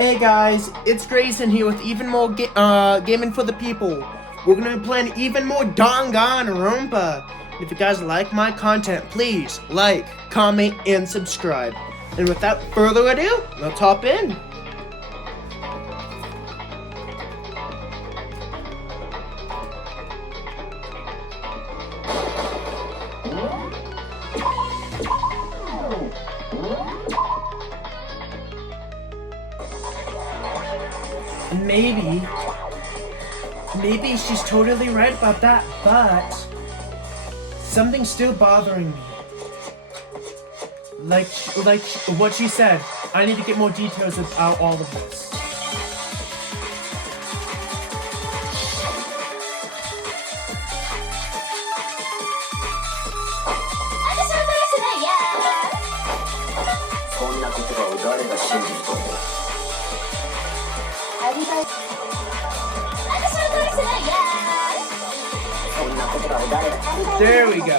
Hey guys, it's Grayson here with even more gaming for the people. We're gonna be playing even more Danganronpa. If you guys like my content, please like, comment, and subscribe. And without further ado, let's hop in. Maybe she's totally right about that, but something's still bothering me. Like what she said, I need to get more details about all of this. There we go.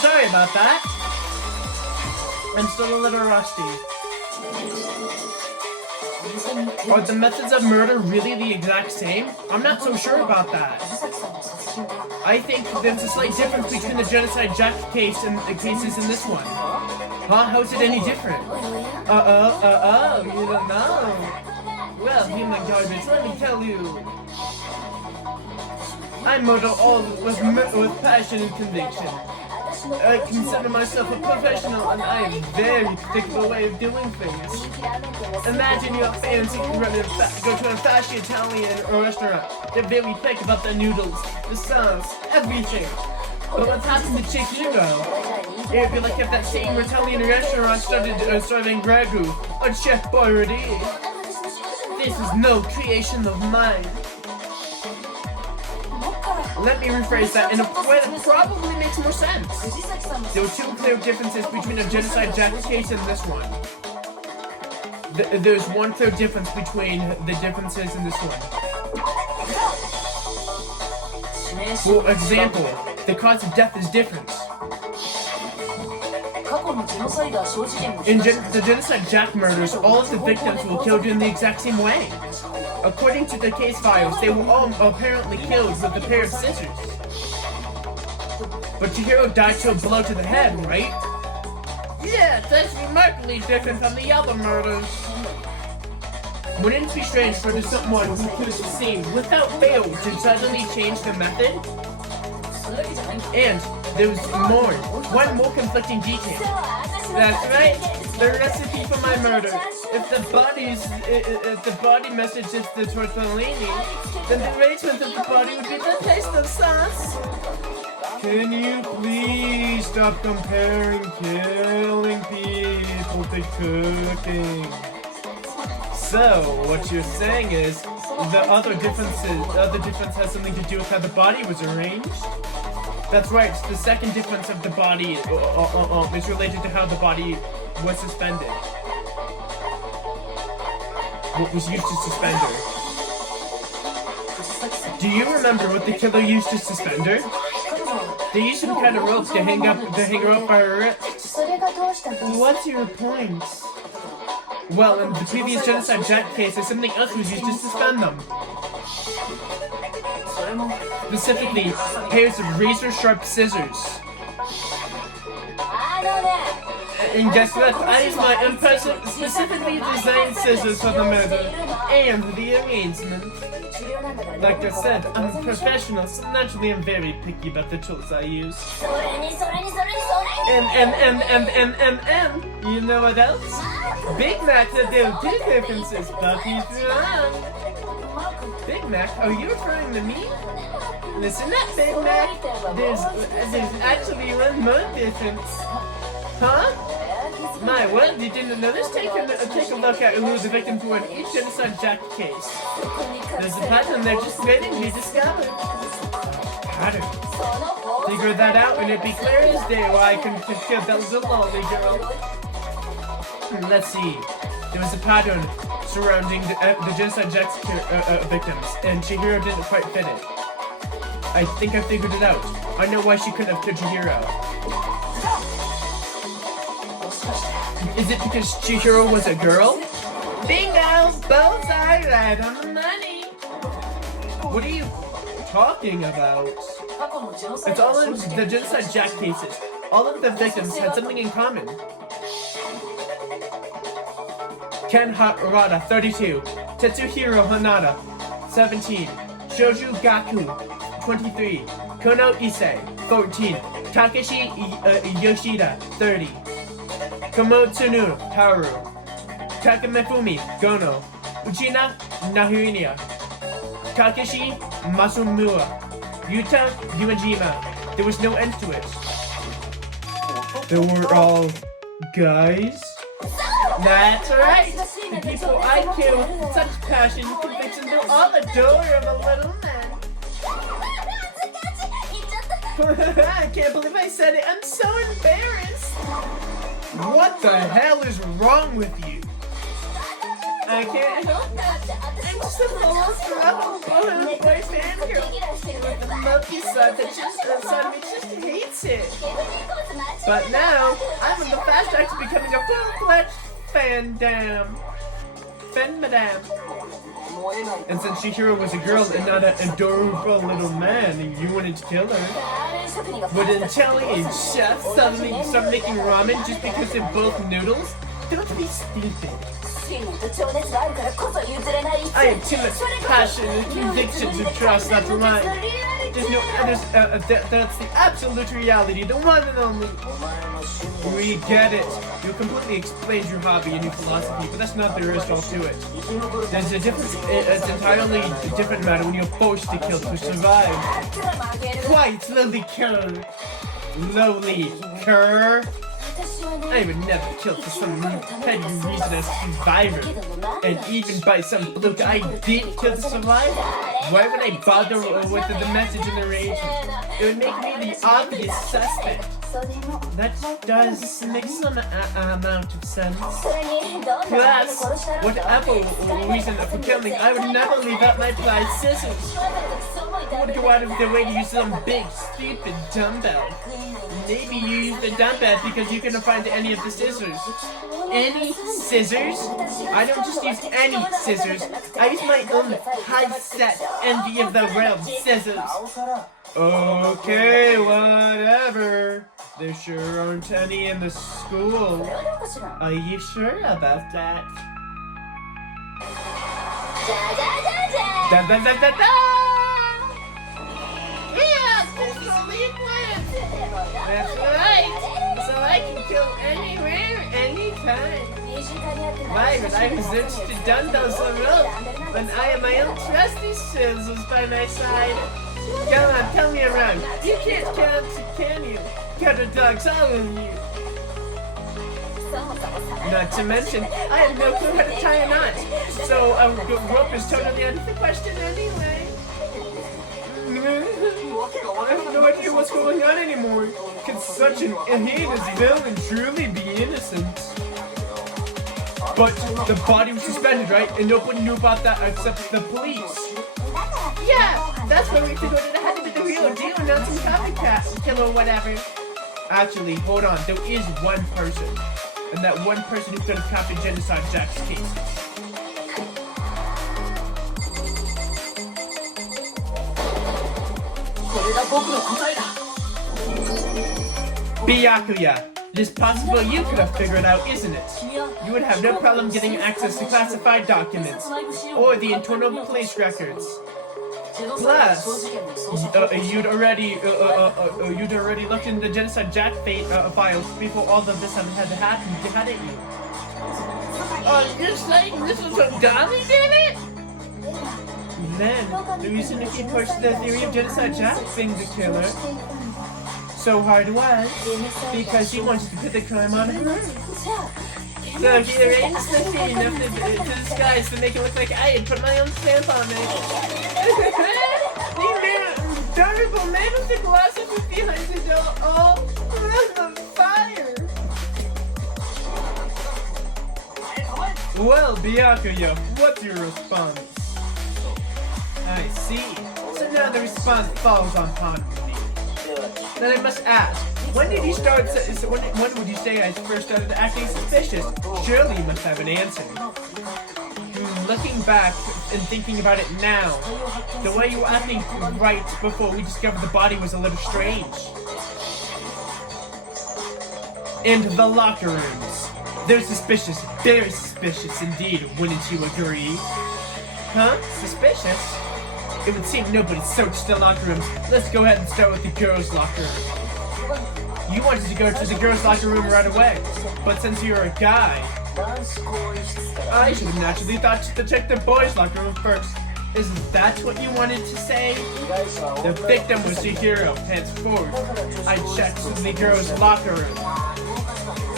Sorry about that. I'm still a little rusty. Are the methods of murder really the exact same? I'm not so sure about that. I think there's a slight difference between the Genocide Jack case and the cases in this one. Huh? How's it any different? You don't know. Well, human garbage, let me tell you. I murder all with passion and conviction. I consider myself a professional and I am very particular way of doing things. Imagine you're fancy and ready to go to a fashy Italian restaurant. They're very thick about the noodles, the sauce, everything. But what's happened to Chihiro? It would be like if that same Italian restaurant started serving ragu or Chef Boyardee. This is no creation of mine. Let me rephrase that in a way that probably makes more sense. There were two clear differences between a Genocide Jack case and this one. There's one clear difference between the differences in this one. For example, the cause of death is different. In the Genocide Jack murders, all of the victims were killed in the exact same way. According to the case files, they were all apparently killed with a pair of scissors. But Chihiro died to a blow to the head, right? Yeah, that's remarkably different from the other murders. Wouldn't it be strange for someone who could have seen without fail to suddenly change the method? And there was one more conflicting detail. That's right, the recipe for my murder. If the body message is the tortellini, then the arrangement of the body would be the taste of sauce. Can you please stop comparing killing people to cooking? So, what you're saying is, the other difference has something to do with how the body was arranged? That's right, the second difference of the body is related to how the body was suspended. What was used to suspend her? Do you remember what the killer used to suspend her? They used some kind of rope to hang her up by her wrists. What's your point? Well, in the previous Genocide Jack case, there's something else was used to suspend them. Specifically, pairs of razor-sharp scissors. And guess what? I used my specifically designed scissors for the murder and the arrangement. Like I said, I'm a professional, so naturally I'm very picky about the tools I use. And, you know what else? Big Mac said there were two differences, but he's wrong. Big Mac? Are you referring to me? Listen up, Big Mac. There's actually one more difference. Huh? My word, you didn't notice? Take a look at who the victims were in each Genocide Jack case. There's a pattern there just waiting to be discovered. Pattern? Figure that out and it'd be clear as day why I can kill that little lonely girl. Let's see. There was a pattern surrounding the Genocide Jack's victims, and Chihiro didn't quite fit it. I think I figured it out. I know why she couldn't have killed Chihiro. Is it because Chihiro was a girl? Bingo! Both are right on the money! What are you talking about? It's all in the Genocide Jack cases. All of the victims had something in common. Ken Harada, 32. Tetsuhiro Hanada, 17. Shoju Gaku, 23. Kono Issei, 14. Takeshi Yoshida, 30. Komotsunu Haru. Takamefumi Gono. Uchina Nahuinia. Takeshi Masumura. Yuta Yumajima. There was no end to it. They were all guys? That's right! The people I kill with such passion and conviction, they'll all adore of a little man. I can't believe I said it. I'm so embarrassed. What the hell is wrong with you? I can't help that. I'm just a little boy fangirl. The monkey son that just hates it. But now, I'm on the fast track to becoming a full-fledged fandom. Madame. And since Chihiro was a girl and not an adorable little man, and you wanted to kill her, wouldn't Chelly and Chef suddenly start making ramen just because they're both noodles? Don't be stupid. I have too much passion and conviction to cross that line. That's the absolute reality, the one and only. We get it. You completely explained your hobby and your philosophy, but that's not the result to it. There's a difference. It's entirely a different matter when you're forced to kill to survive. Quite lowly cur. I would never kill for some petty reason as survivor. And even by some fluke I did kill to survive? Why would I bother with the message in the arrangement? It would make me the obvious suspect. That does make some amount of sense. Plus, whatever reason for killing, I would never leave out my prized scissors. I would go out of their way to use some big, stupid dumbbell. Maybe you use the dumbbell because you couldn't find any of the scissors. Any scissors? I don't just use any scissors. I use my own high-set envy of the realm scissors. Okay, whatever. There sure aren't any in the school. Are you sure about that? Da da da da da! Yeah, this is that's right. So I can kill anywhere, anytime. Why would I resort to dumbbells or rope when I have my own trusty scissors by my side? Come on, tell me around. You can't count, can you? Gutter dogs all in you. Not to mention, I have no clue how to tie a knot. So a rope is totally out of the question anyway. I have no idea what's going on anymore. Can such an heinous villain truly be innocent? But the body was suspended, right? And nobody knew about that except the police. Yeah, that's why we have to go to the head of the real deal, not some copycat killer or whatever. Actually, hold on, there is one person. And that one person who could have copied Genocide Jack's case. Byakuya. It is possible you could have figured it out, isn't it? You would have no problem getting access to classified documents or the internal police records. Plus, you'd already looked in the Genocide Jack files before all of this had happened, hadn't you? You're saying this is what Donnie did it? Then, the reason if he pushed the theory of Genocide Jack being the killer so hard was because he wants to put the crime on her. So he arranged the scene to disguise to make it look like I had put my own stamp on it. The terrible man of the glass was behind the door, all on fire. Well, Byakuya, what's your response? I see. So now the response falls upon me. Then I must ask, When did you start? When would you say I first started acting suspicious? Surely you must have an answer. Looking back and thinking about it now, the way you were acting right before we discovered the body was a little strange. And the locker rooms. They're suspicious, very suspicious indeed, wouldn't you agree? Huh? Suspicious? It would seem nobody searched the locker rooms. Let's go ahead and start with the girls' locker room. You wanted to go to the girls' locker room right away, but since you're a guy, I should have naturally thought to check the boys' locker room first. Isn't that what you wanted to say? The victim was Chihiro, henceforth. I checked the girls' locker room.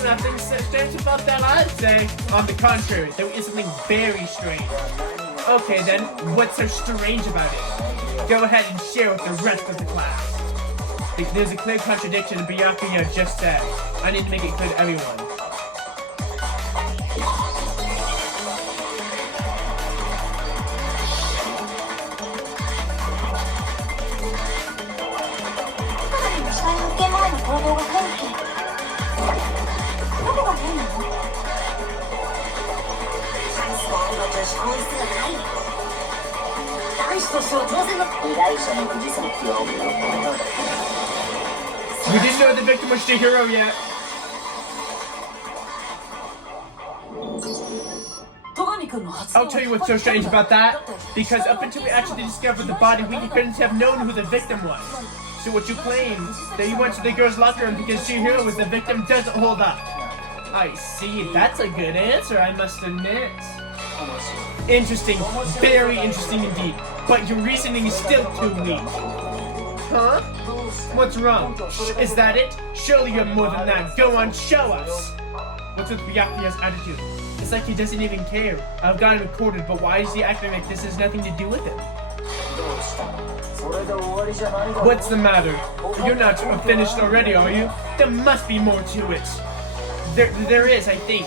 Nothing strange about that, I'd say. On the contrary, there is something very strange. Okay then, what's so strange about it? Go ahead and share with the rest of the class. There's a clear contradiction in Byakuya just said. I need to make it clear to everyone. We didn't know the victim was Chihiro yet. I'll tell you what's so strange about that. Because up until we actually discovered the body, we couldn't have known who the victim was. So what you claim, that you went to the girls' locker room because Chihiro was the victim, doesn't hold up. I see, that's a good answer, I must admit. Interesting, very interesting indeed. But your reasoning is still too weak. Huh? What's wrong? Is that it? Surely you're more than that. Go on, show us! What's with Byakuya's attitude? It's like he doesn't even care. I've got him recorded, but why is he acting like this has nothing to do with him? What's the matter? You're not finished already, are you? There must be more to it. There is, I think.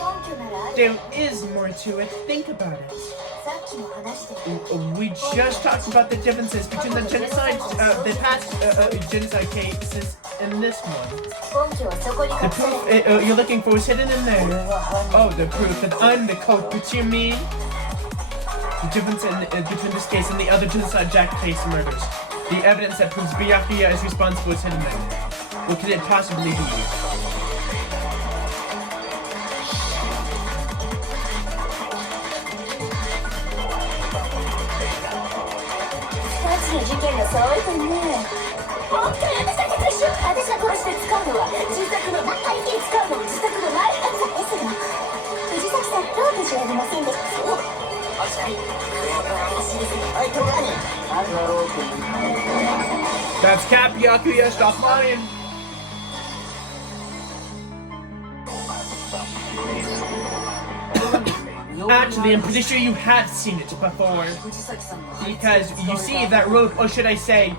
There is more to it. Think about it. We just talked about the differences between the genocide, the past genocide cases and this one. The proof you're looking for is hidden in there. Oh, the proof that I'm the culprit, you mean? The difference between this case and the other genocide Jack case murders. The evidence that proves Byakuya is responsible is hidden there. What could it possibly be? That's Cap Byakuya, stop lying. Actually, I'm pretty sure you have seen it before. Because you see that rope, or should I say,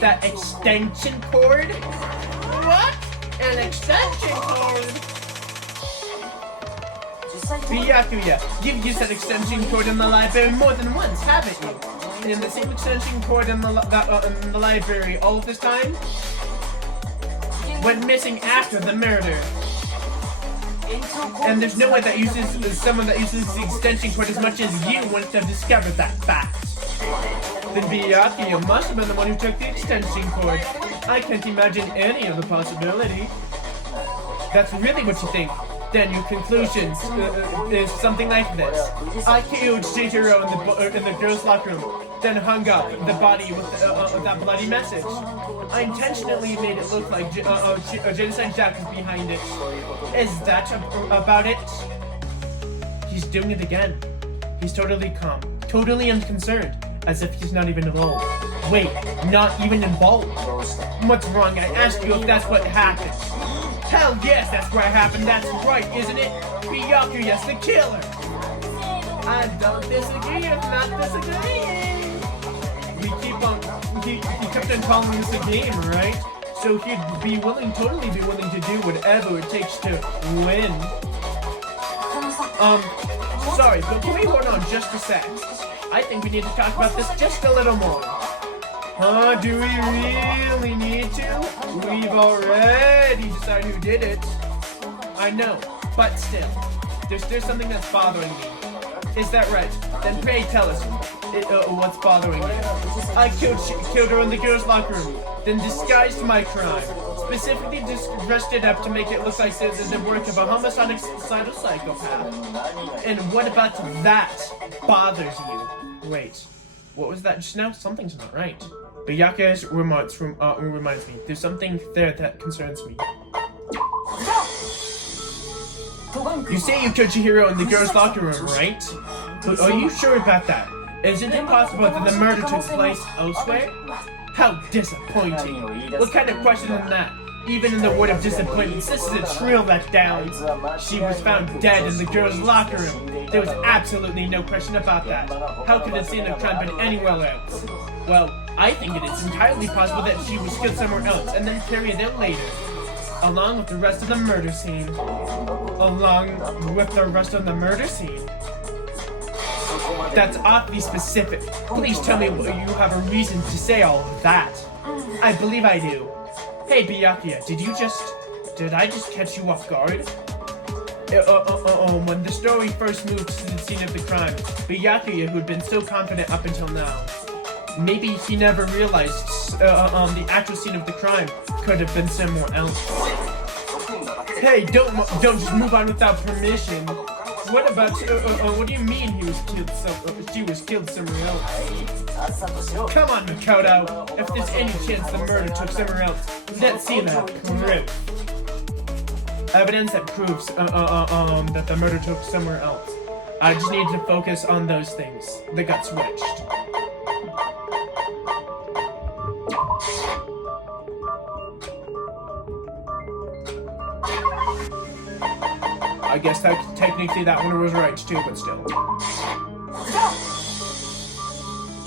that extension cord? What? An extension cord? Byakuya, you've used that extension cord in the library more than once, haven't you? And the same extension cord in the library all of this time? Went missing after the murder. And there's no way that someone that uses the extension cord as much as you wouldn't have discovered that fact. Then Byakuya must have been the one who took the extension cord. I can't imagine any other possibility. That's really what you think. Then your conclusion is something like this. I killed Chihiro in the girls' locker room, then hung up the body with that bloody message. I intentionally made it look like Genocide Jack is behind it. Is that about it? He's doing it again. He's totally calm, totally unconcerned, as if he's not even involved. Wait, not even involved? What's wrong? I asked you if that's what happened. Hell yes, that's what happened. That's right, isn't it? Byakuya's the killer. I don't disagree. I'm not disagreeing. He kept on calling this a game, right? So he'd totally be willing to do whatever it takes to win. Sorry, but can we hold on just a sec? I think we need to talk about this just a little more. Huh? Do we really need to? We've already decided who did it. I know, but still, there's something that's bothering me. Is that right? Then pray tell us what's bothering you. I killed her in the girls' locker room, then disguised my crime. Specifically dressed it up to make it look like the work of a homicidal psychopath. And what about that bothers you? Wait, what was that just now? Something's not right. Byakuya reminds me, there's something there that concerns me. You say you killed Chihiro in the girls' locker room, right? But are you sure about that? Isn't it possible that the murder took place elsewhere? How disappointing. What kind of question is that? Even in the word of disappointment, this is a trill letdown. She was found dead in the girls' locker room. There was absolutely no question about that. How could the scene of crime been anywhere else? Well, I think it is entirely possible that she was killed somewhere else and then carried out later, along with the rest of the murder scene. That's awfully specific. Please tell me you have a reason to say all of that. I believe I do. Hey Byakuya, did I just catch you off guard? When the story first moved to the scene of the crime, Byakuya, who'd been so confident up until now, maybe he never realized the actual scene of the crime could have been somewhere else. Hey, don't just move on without permission. What about, what do you mean she was killed somewhere else? Come on, Makoto. If there's any chance the murder took somewhere else, let's see that proof. Evidence that proves, that the murder took somewhere else. I just need to focus on those things that got switched. I guess technically that one was right too, but still.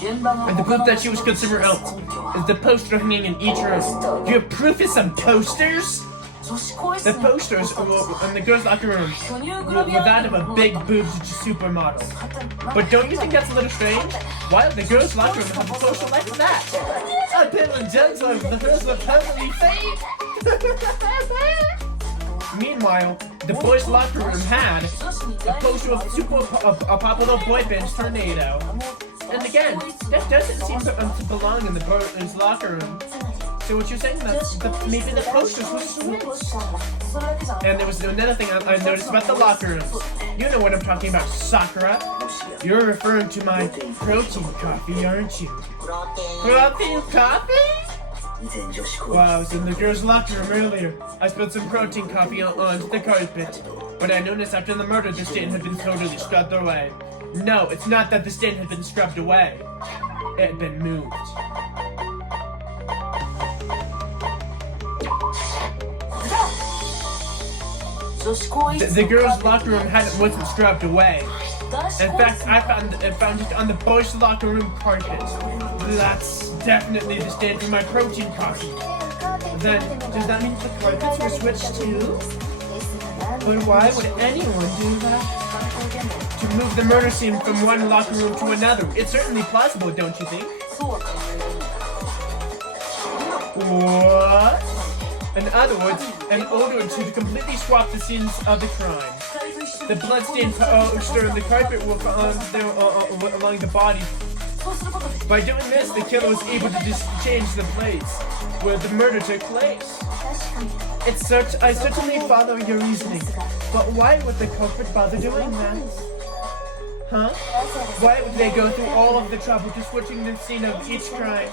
And the proof that she was killed somewhere else is the poster hanging in each room. Do you have proof of some posters? The posters in the girls' locker room were that of a big-boobed supermodel. But don't you think that's a little strange? Why would the girls' locker room have a poster like that? A pill and jugs of the girls were perfectly fake. Meanwhile, the boys' locker room had a poster of a popular boy band, Tornado. And again, that doesn't seem to belong in the boys' locker room. So what you're saying that maybe the posters were switched. And there was another thing I noticed about the locker rooms. You know what I'm talking about, Sakura. You're referring to my protein coffee, aren't you? Protein coffee? Well, I was in the girls' locker room earlier. I spilled some protein coffee onto the carpet. But I noticed after the murder, the stain had been totally scrubbed away. No, it's not that the stain had been scrubbed away. It had been moved. The girls' locker room wasn't scrubbed away. In fact, I found it on the boys' locker room carpet. That's definitely the stain for my protein coffee. Then, does that mean the carpets were switched too? But why would anyone do that? To move the murder scene from one locker room to another. It's certainly plausible, don't you think? What? In other words, in order to completely swap the scenes of the crime. The bloodstained poster and the carpet were along the body. By doing this, the killer was able to just change the place where the murder took place. I certainly follow your reasoning, but why would the culprit bother doing that? Huh? Why would they go through all of the trouble to switching the scene of each crime?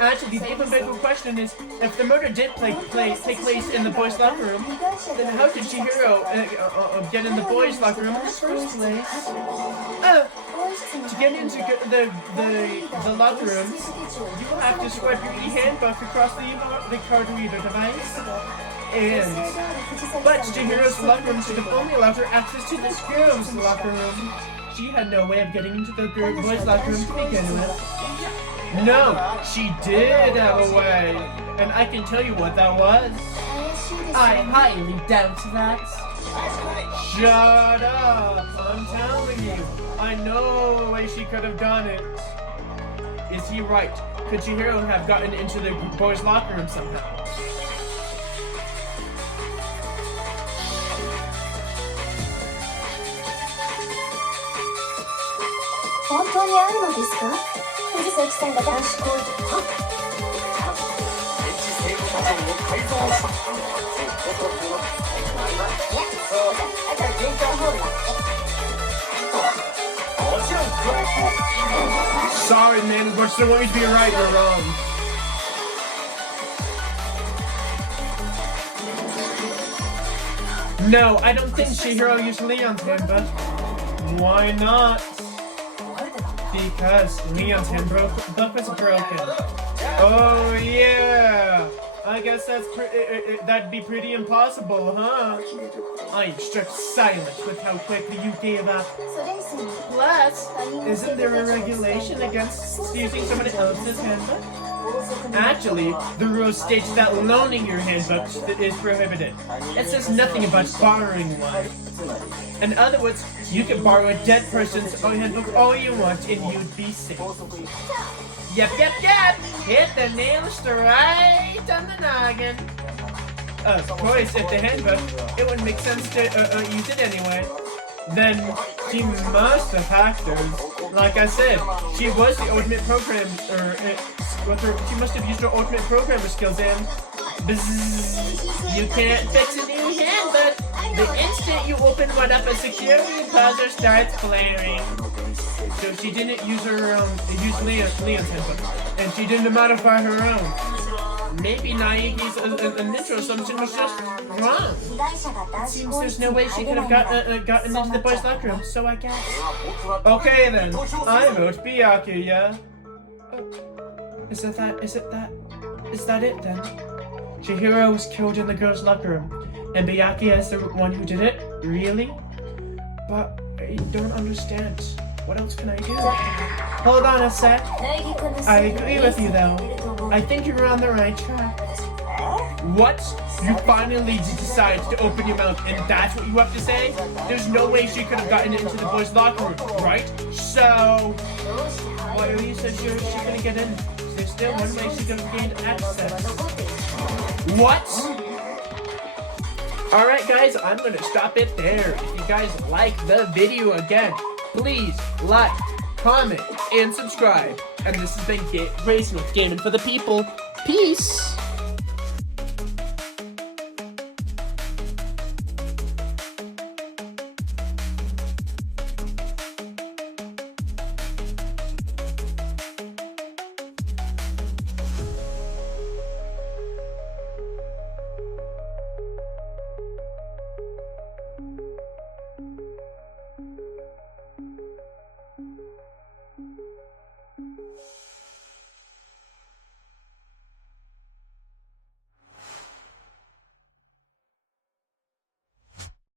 Actually, the even bigger question is, if the murder did take place in the boys' locker room, then how did Chihiro get in the boys' locker room in the first place? To get into the locker room, you will have to swipe your e-handbook across the card reader device. But Chihiro's locker room should have only allowed her access to this girl's locker room. She had no way of getting into the boys' locker room to begin with. No, she did have a way, and I can tell you what that was. I highly doubt that. Shut up! I'm telling you, I know a way she could have done it. is he right? Could Chihiro have gotten into the boys' locker room somehow? 本当にあるのですか？藤崎さんが男子行為とは？いや、そうだ。あとは順調ホールだって。Sorry, man, but still want you to be right or wrong. No, I don't think Chihiro used Leon's handbook. Why not? Because Leon's handbook was broken. Oh yeah, I guess that'd be pretty impossible, huh? I am struck silent with how quickly you gave up. Plus, isn't there a regulation against using someone else's handbook? Actually, the rule states that loaning your handbook is prohibited. It says nothing about borrowing one. In other words, you can borrow a dead person's handbook all you want and you'd be safe. Yep. Hit the nail straight on the noggin. Of course, if the handbook, it wouldn't make sense to use it anyway. Then she must have hacked hers. Like I said, she was the ultimate programmer. She must have used her ultimate programmer skills and bzzz, you can't fix a new handbook. The instant you open one up, a security buzzer starts blaring. So she didn't use her use Leon's handbook, and she didn't modify her own. Maybe Naiki's initial assumption was just wrong. It seems there's no way she could have gotten into the boys' locker room, so I guess. Okay then, I vote Byakuya. Is that it then? Chihiro was killed in the girls' locker room, and Byakuya is the one who did it? Really? But I don't understand. What else can I do? Hold on a sec. I agree with you though. I think you're on the right track. What? You finally decided to open your mouth and that's what you have to say? There's no way she could have gotten into the boys' locker room, right? So, why are you so sure she couldn't get in? There's still one way she could have gained access. What? Alright guys, I'm gonna stop it there. If you guys like the video again, please like, comment, and subscribe. And this has been Raising with Gaming for the People. Peace!